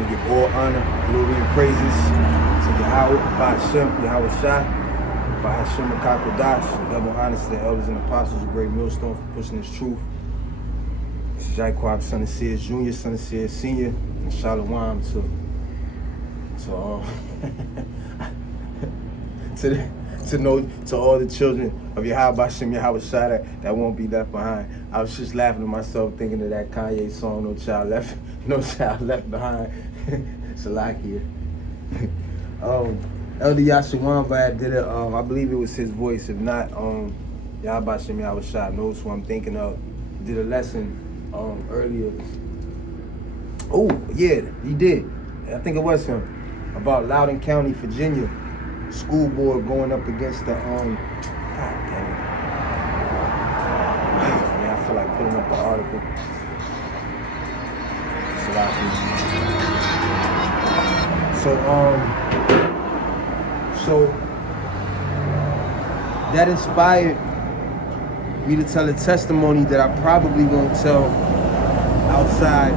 want to give all honor, glory, and praises to Yahweh, Ba'Shem, Yahweh Shai, Ba'Hashem Akakodash, double honors to the elders and apostles of Great Millstone for pushing this truth. This is Jaquab, son of Sears Jr., son of Sears Sr., and Shalom to all the children of Yahweh Ba'Shem, Yahweh Shai that won't be left behind. I was just laughing to myself thinking of that Kanye song, No Child Left Behind. Salakia. Elder Yashawamba did it, I believe it was his voice. If not, Yahweh Ba'Shem, Yahweh Shai knows who I'm thinking of. Did a lesson earlier. Oh, yeah, he did. I think it was him. About Loudoun County, Virginia. School board going up against the, God damn it. Man, I feel like putting up the article. So that inspired me to tell a testimony that I probably won't tell outside,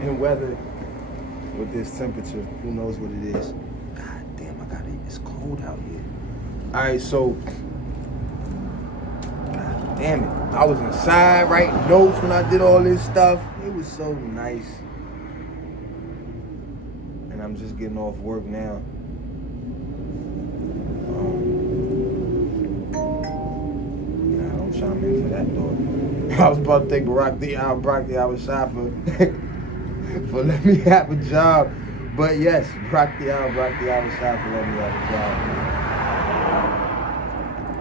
in weather with this temperature. Who knows what it is? God damn, it's cold out here. All right, so, God damn it. I was inside writing notes when I did all this stuff. It was so nice. And I'm just getting off work now. Don't chime in for that door. I was about to take Barack the hour shot for letting me have a job. But yes, Barack the hour shot for letting me have a job.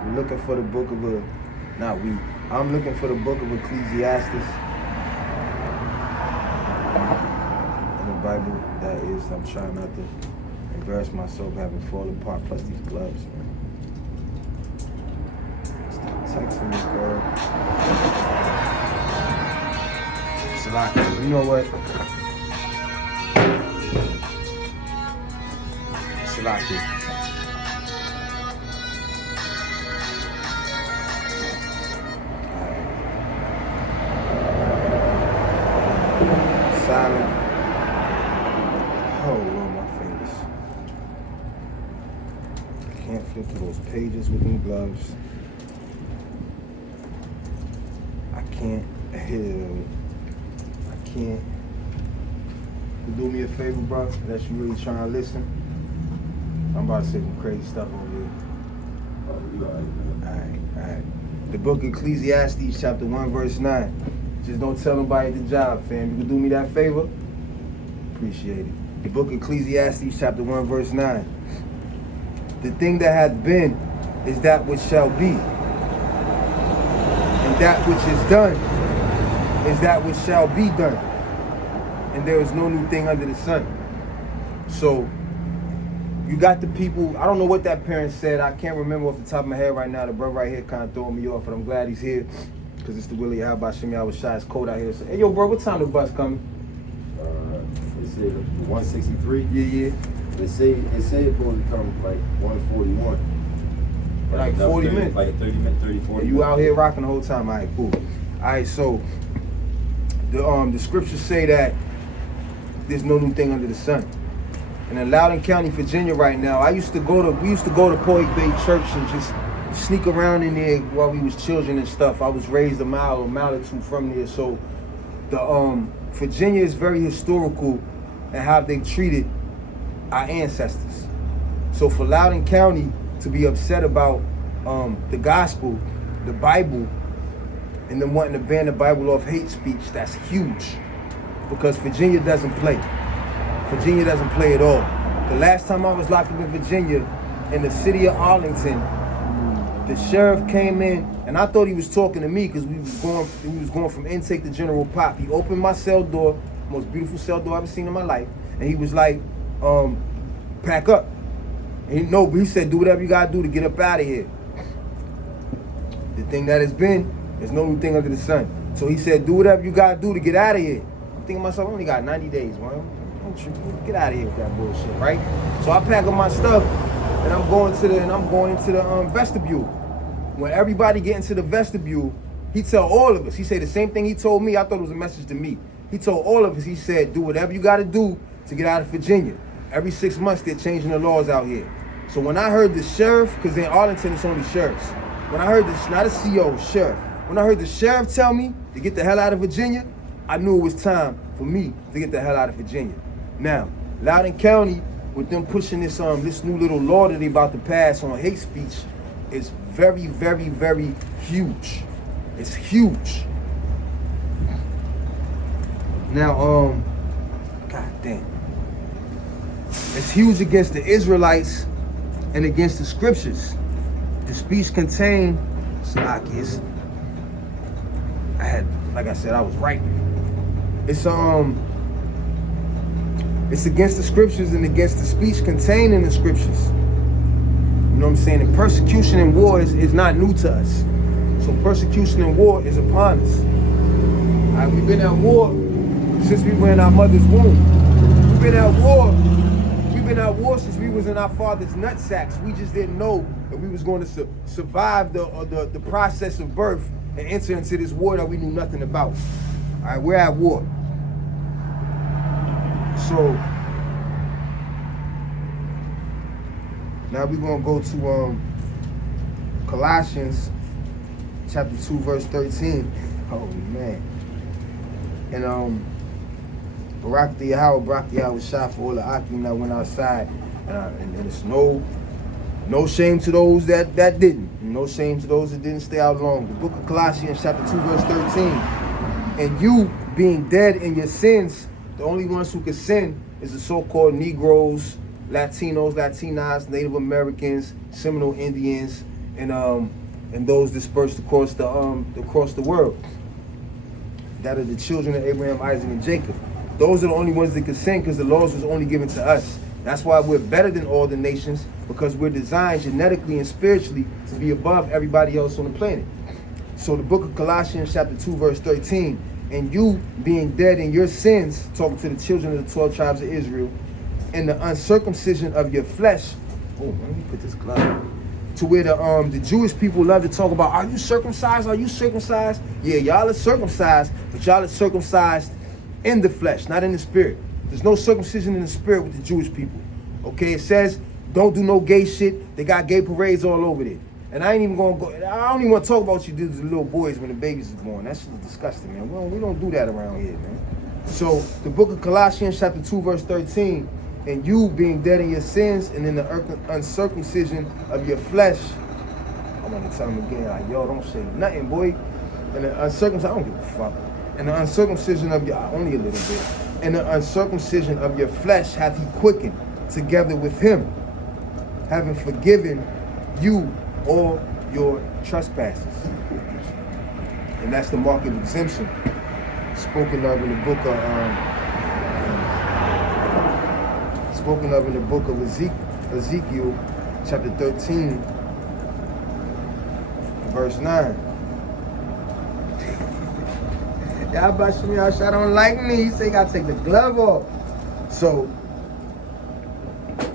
We're looking for the book of I'm looking for the book of Ecclesiastes. In the Bible, that is. I'm trying not to embarrass myself having fallen apart, plus these gloves, man. Stop texting me, girl. Salakia, you know what? Salakia. Silent. Oh, Lord, my fingers. I can't flip through those pages with them gloves. I can't. You do me a favor, bro, unless you really trying to listen. I'm about to say some crazy stuff over here. All right. The book of Ecclesiastes, chapter 1, verse 9. Just don't tell nobody at the job, fam. You can do me that favor? Appreciate it. The book of Ecclesiastes, chapter 1, verse 9. The thing that hath been is that which shall be. And that which is done is that which shall be done. And there is no new thing under the sun. So, you got the people, I don't know what that parent said. I can't remember off the top of my head right now. The brother right here kind of throwing me off, but I'm glad he's here. Because it's the Willie How about Shimmy Yahweh Shai. It's cold out here. So, hey, yo, bro, what time the bus coming? It said 163. Yeah. It said it's going to come like 141. Like 40 minutes? Like 30 minutes, 30, 40 You out here rocking the whole time? All right, cool. All right, so the scriptures say that there's no new thing under the sun. And in Loudoun County, Virginia right now, we used to go to Poet Bay Church and just sneak around in there while we was children and stuff. I was raised a mile or two from there. So the Virginia is very historical in how they treated our ancestors. So for Loudoun County to be upset about the gospel, the Bible, and them wanting to ban the Bible off hate speech, that's huge. Because Virginia doesn't play. Virginia doesn't play at all. The last time I was locked up in Virginia, in the city of Arlington, the sheriff came in, and I thought he was talking to me because we was going from intake to general pop. He opened my cell door, most beautiful cell door I've ever seen in my life, and he was like, pack up. And but he said, do whatever you gotta do to get up out of here. The thing that has been, there's no new thing under the sun. So he said, do whatever you gotta do to get out of here. I'm thinking to myself, I only got 90 days, man. Get out of here with that bullshit, right? So I pack up my stuff, and I'm going into the vestibule. When everybody get into the vestibule, he tell all of us. He say the same thing he told me. I thought it was a message to me. He told all of us, he said, do whatever you got to do to get out of Virginia. Every 6 months, they're changing the laws out here. So when I heard the sheriff, because in Arlington, it's only sheriffs. When I heard this, not a CO, sheriff. When I heard the sheriff tell me to get the hell out of Virginia, I knew it was time for me to get the hell out of Virginia. Now, Loudoun County, with them pushing this this new little law that they about to pass on hate speech, is very, very, very huge. It's huge. Now, god damn. It's huge against the Israelites and against the scriptures. The speech contained, Salakis. Like I said, I was right. It's against the scriptures and against the speech contained in the scriptures. You know what I'm saying? And persecution and war is not new to us. So persecution and war is upon us. All right, we've been at war since we were in our mother's womb. We've been at war. We've been at war since we was in our father's nutsacks. We just didn't know that we was going to survive the process of birth and enter into this war that we knew nothing about. All right, we're at war. So now we're gonna go to Colossians chapter 2, verse 13. Oh man. And Barak the Yahweh shot for all the Akim that went outside. And it's no shame to those that didn't. No shame to those that didn't stay out long. The book of Colossians chapter 2, verse 13. And you being dead in your sins, the only ones who can sin is the so-called Negroes, Latinos, Latinas, Native Americans, Seminole Indians, and those dispersed across the world. That are the children of Abraham, Isaac, and Jacob. Those are the only ones that can sin because the laws was only given to us. That's why we're better than all the nations, because we're designed genetically and spiritually to be above everybody else on the planet. So the book of Colossians chapter 2, verse 13, and you being dead in your sins, talking to the children of the 12 tribes of Israel, and the uncircumcision of your flesh. Oh, let me put this glove on. To where the Jewish people love to talk about, are you circumcised? Are you circumcised? Yeah, y'all are circumcised, but y'all are circumcised in the flesh, not in the spirit. There's no circumcision in the spirit with the Jewish people. Okay, it says, don't do no gay shit. They got gay parades all over there. And I ain't even gonna go, I don't even want to talk about what you did to the little boys when the babies was born. That shit is disgusting, man. We don't do that around here, man. So the book of Colossians chapter 2, verse 13, and you being dead in your sins and in the uncircumcision of your flesh. I'm gonna tell them again, like, yo, don't say nothing, boy. And the uncircumcision, I don't give a fuck. And the uncircumcision of your, only a little bit. And the uncircumcision of your flesh hath he quickened together with him, having forgiven you all your trespasses. And that's the mark of exemption spoken of in the book of Ezekiel chapter 13, verse 9. Y'all about to me out, I don't like me. He say you gotta take the glove off. So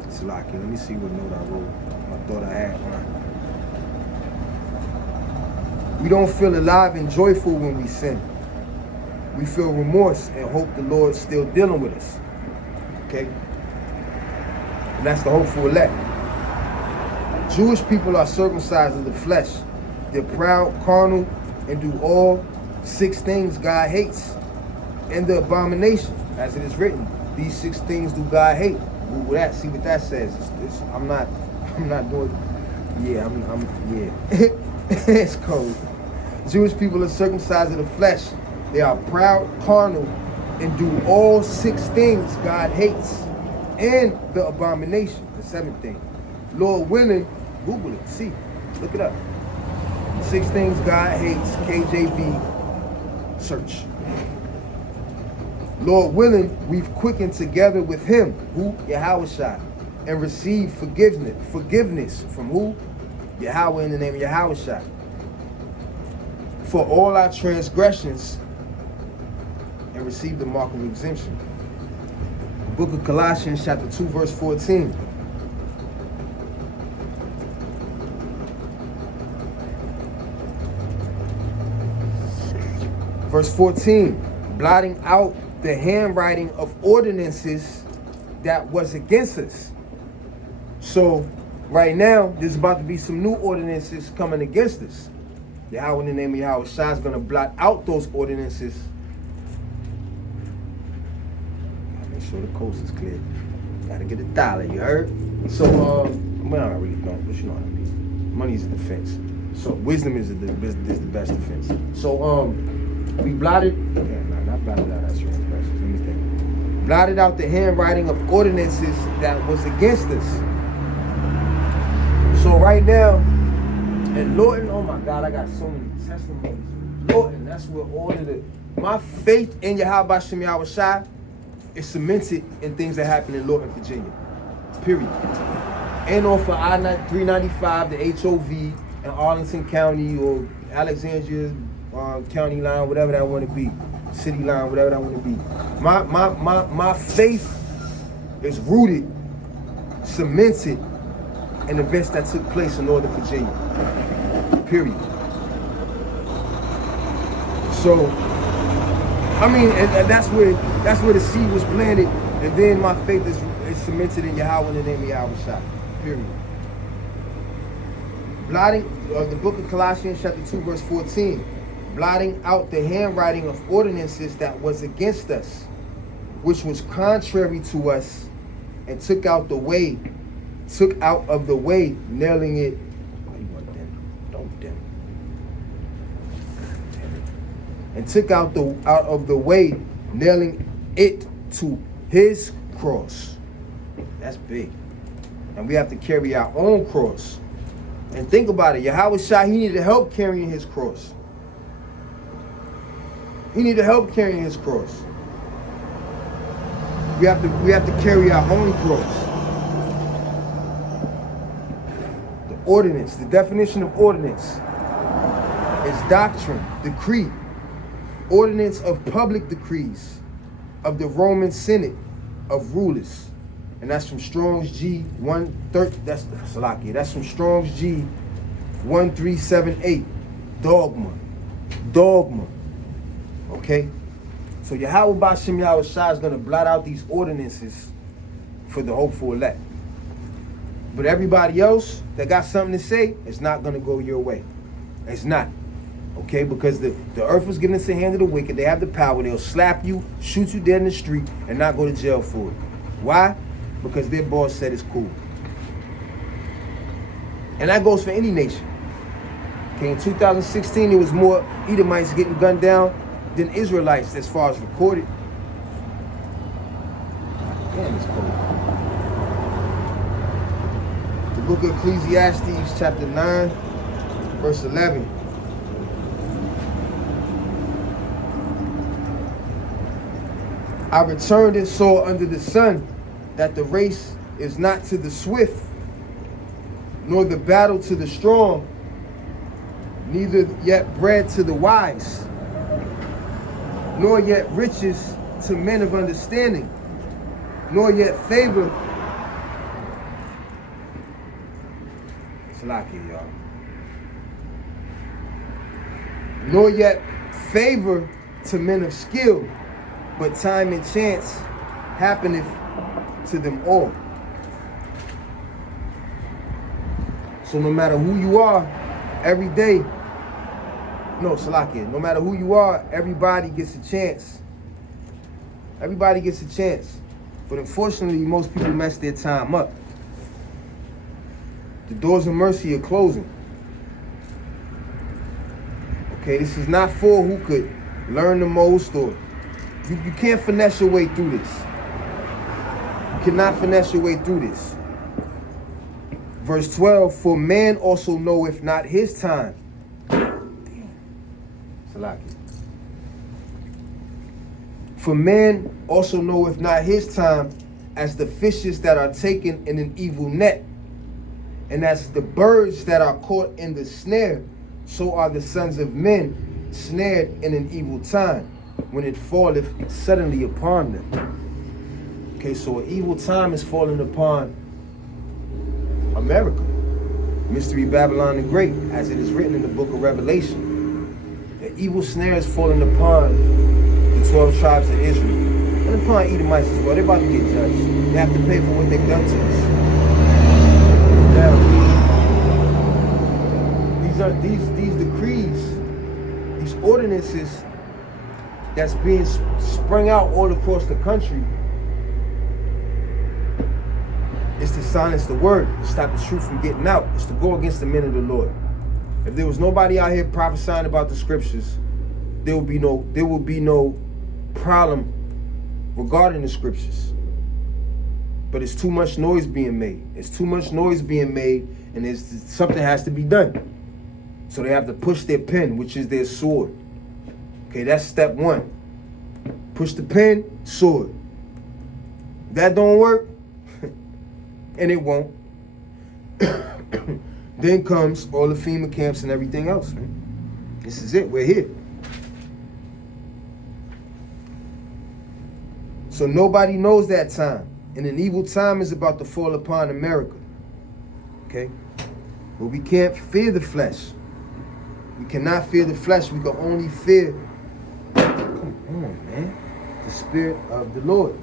it's lucky. Let me see what note I wrote. I thought I had one. We don't feel alive and joyful when we sin. We feel remorse and hope the Lord's still dealing with us. Okay? And that's the hopeful elect. Jewish people are circumcised of the flesh. They're proud, carnal, and do all 6 things God hates. And the abomination, as it is written. These 6 things do God hate. Google that, see what that says. I'm not doing, yeah, yeah. It's cold. Jewish people are circumcised of the flesh. They are proud, carnal, and do all 6 things God hates. And the abomination, the 7th thing. Lord willing, Google it, see, look it up. 6 things God hates, KJV, search. Lord willing, we've quickened together with him, who? Yahushua, and received forgiveness from who? Yahweh, in the name of Yahushua. For all our transgressions, and received the mark of exemption. The book of Colossians chapter 2, verse 14. Verse 14, blotting out the handwriting of ordinances that was against us. So right now, there's about to be some new ordinances coming against us. Yahweh, in the name of Yahweh Shai, is going to blot out those ordinances. Gotta make sure the coast is clear. Gotta get $1, you heard? So, well, I really don't, but you know what I mean. Money is a defense. So wisdom is the best defense. So, we blotted, not blotted out, that's transgressions. Let me think. Blotted out the handwriting of ordinances that was against us. So right now, and Lorton, oh my God, I got so many testimonies. Lorton, that's where all of my faith in Yahweh Shem Yahweh Shai is cemented in things that happen in Lorton, Virginia. Period. And off of I-395, the HOV in Arlington County or Alexandria County line, whatever that want to be, city line, whatever that want to be. My faith is rooted, cemented in events that took place in Northern Virginia. Period. So, I mean, and that's where the seed was planted, and then my faith is cemented in Yahweh in the name of Yahweh Shai. Period. Blotting the book of Colossians chapter 2 verse 14, blotting out the handwriting of ordinances that was against us, which was contrary to us, and took out of the way, nailing it. Why you want them? Don't them. And took out of the way, nailing it to his cross. That's big. And we have to carry our own cross. And think about it. Yahweh Shai, he needed help carrying his cross. He needed help carrying his cross. We have to carry our own cross. The ordinance, the definition of ordinance is doctrine, decree, ordinance of public decrees of the Roman Senate of rulers. And that's from Strong's G 130. That's Salakia. That's from Strong's G 1378. Dogma. Okay? So Yahweh B'Shem Yahweh Shai is going to blot out these ordinances for the hopeful elect. But everybody else that got something to say, it's not going to go your way. It's not. Okay? Because the earth was given into the hand of the wicked. They have the power. They'll slap you, shoot you dead in the street, and not go to jail for it. Why? Because their boss said it's cool. And that goes for any nation. Okay, in 2016, there was more Edomites getting gunned down than Israelites as far as recorded. Damn, it's cold. The book of Ecclesiastes, chapter 9, verse 11. I returned and saw under the sun that the race is not to the swift, nor the battle to the strong, neither yet bread to the wise, nor yet riches to men of understanding, nor yet favor. Salakia, y'all. Nor yet favor to men of skill, but time and chance happeneth to them all. So no matter who you are, every day, no matter who you are, everybody gets a chance. Everybody gets a chance. But unfortunately, most people mess their time up. The doors of mercy are closing. Okay, this is not for who could learn the most, or you can't finesse your way through this. You cannot finesse your way through this. Verse 12, for man also knoweth not his time. Salaki. For man also knoweth not his time, as the fishes that are taken in an evil net, and as the birds that are caught in the snare, so are the sons of men snared in an evil time, when it falleth suddenly upon them. Okay, so an evil time is falling upon America. Mystery Babylon the Great, as it is written in the book of Revelation. The evil snare is falling upon the 12 tribes of Israel, and upon Edomites as well. They're about to get judged. They have to pay for what they've done to us. Now, these decrees, these ordinances that's being sprung out all across the country is to silence the word, to stop the truth from getting out. It's to go against the men of the Lord. If there was nobody out here prophesying about the scriptures, there will be no problem regarding the scriptures. But it's too much noise being made. It's too much noise being made, and something has to be done. So they have to push their pen, which is their sword. Okay, that's step one. Push the pen, sword. If that don't work, and it won't, then comes all the FEMA camps and everything else, man. This is it. We're here. So nobody knows that time. And an evil time is about to fall upon America. Okay? But we can't fear the flesh. We cannot fear the flesh. We can only fear, come on, man, the Spirit of the Lord.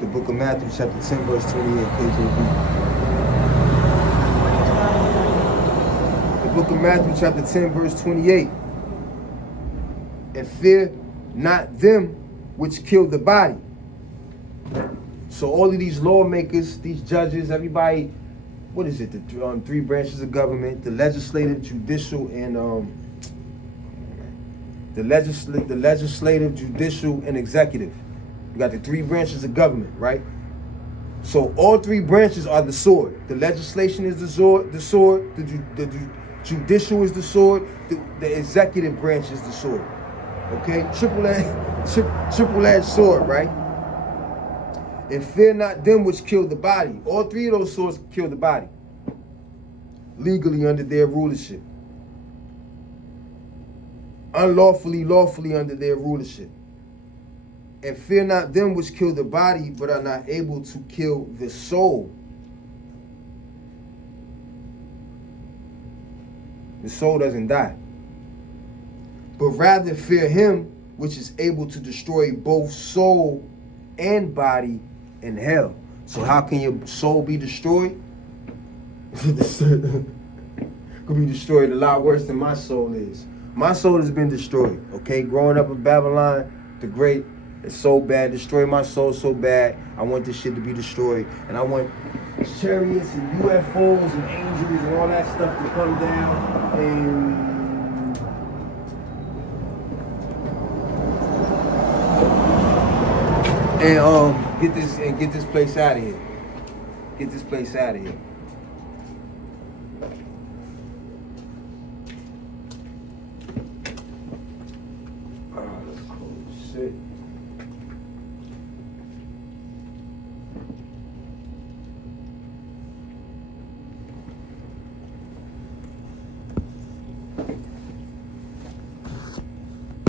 The book of Matthew, chapter 10, verse 28, KJV. The book of Matthew, chapter 10, verse 28. And fear not them which kill the body. So all of these lawmakers, these judges, everybody, what is it? The three branches of government: the legislative, judicial, and the legislative, judicial, and executive. You got the three branches of government, right? So all three branches are the sword. The legislation is the sword. The judicial is the sword. The executive branch is the sword. Okay, triple-edged sword, right? And fear not them which kill the body. All three of those swords kill the body. Legally under their rulership. Unlawfully, lawfully under their rulership. And fear not them which kill the body, but are not able to kill the soul. The soul doesn't die. But rather fear him which is able to destroy both soul and body in hell. So how can your soul be destroyed? Could be destroyed a lot worse than my soul is. My soul has been destroyed, okay? Growing up in Babylon the Great, it's so bad, destroyed my soul so bad. I want this shit to be destroyed. And I want chariots and UFOs and angels and all that stuff to come down and get this place out of here. Get this place out of here. Oh, that's cold shit.